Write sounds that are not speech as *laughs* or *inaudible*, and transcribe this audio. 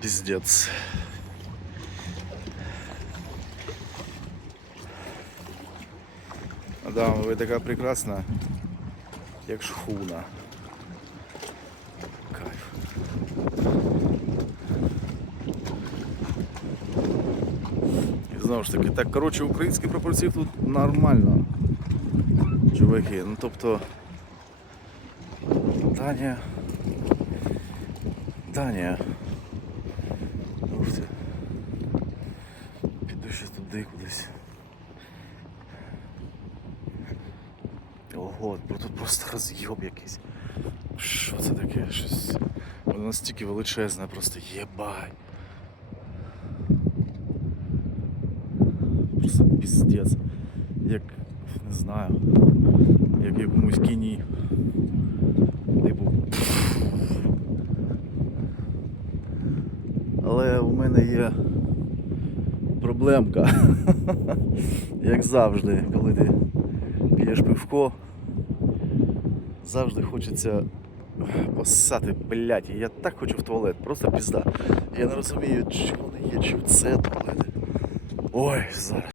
Пиздец. Адам, ви така прекрасна, як шхуна. Кайф. І знову ж таки, так, коротше, український прапорців тут нормально. Чуваки, ну тобто. Данія. Данія. Туди кудись. Ого, бо тут просто роз'єб якийсь. Що це таке? Щось. Воно настільки величезне, просто єбай. Просто піздець. Як не знаю. Як в якомусь кіні. Типу. Але у мене є проблемка. *laughs* Як завжди, коли ти п'єш пивко, завжди хочеться посати, блядь, я так хочу в туалет, просто пізда. Я не розумію, чи вони є, чи це туалет. Ой, зараз.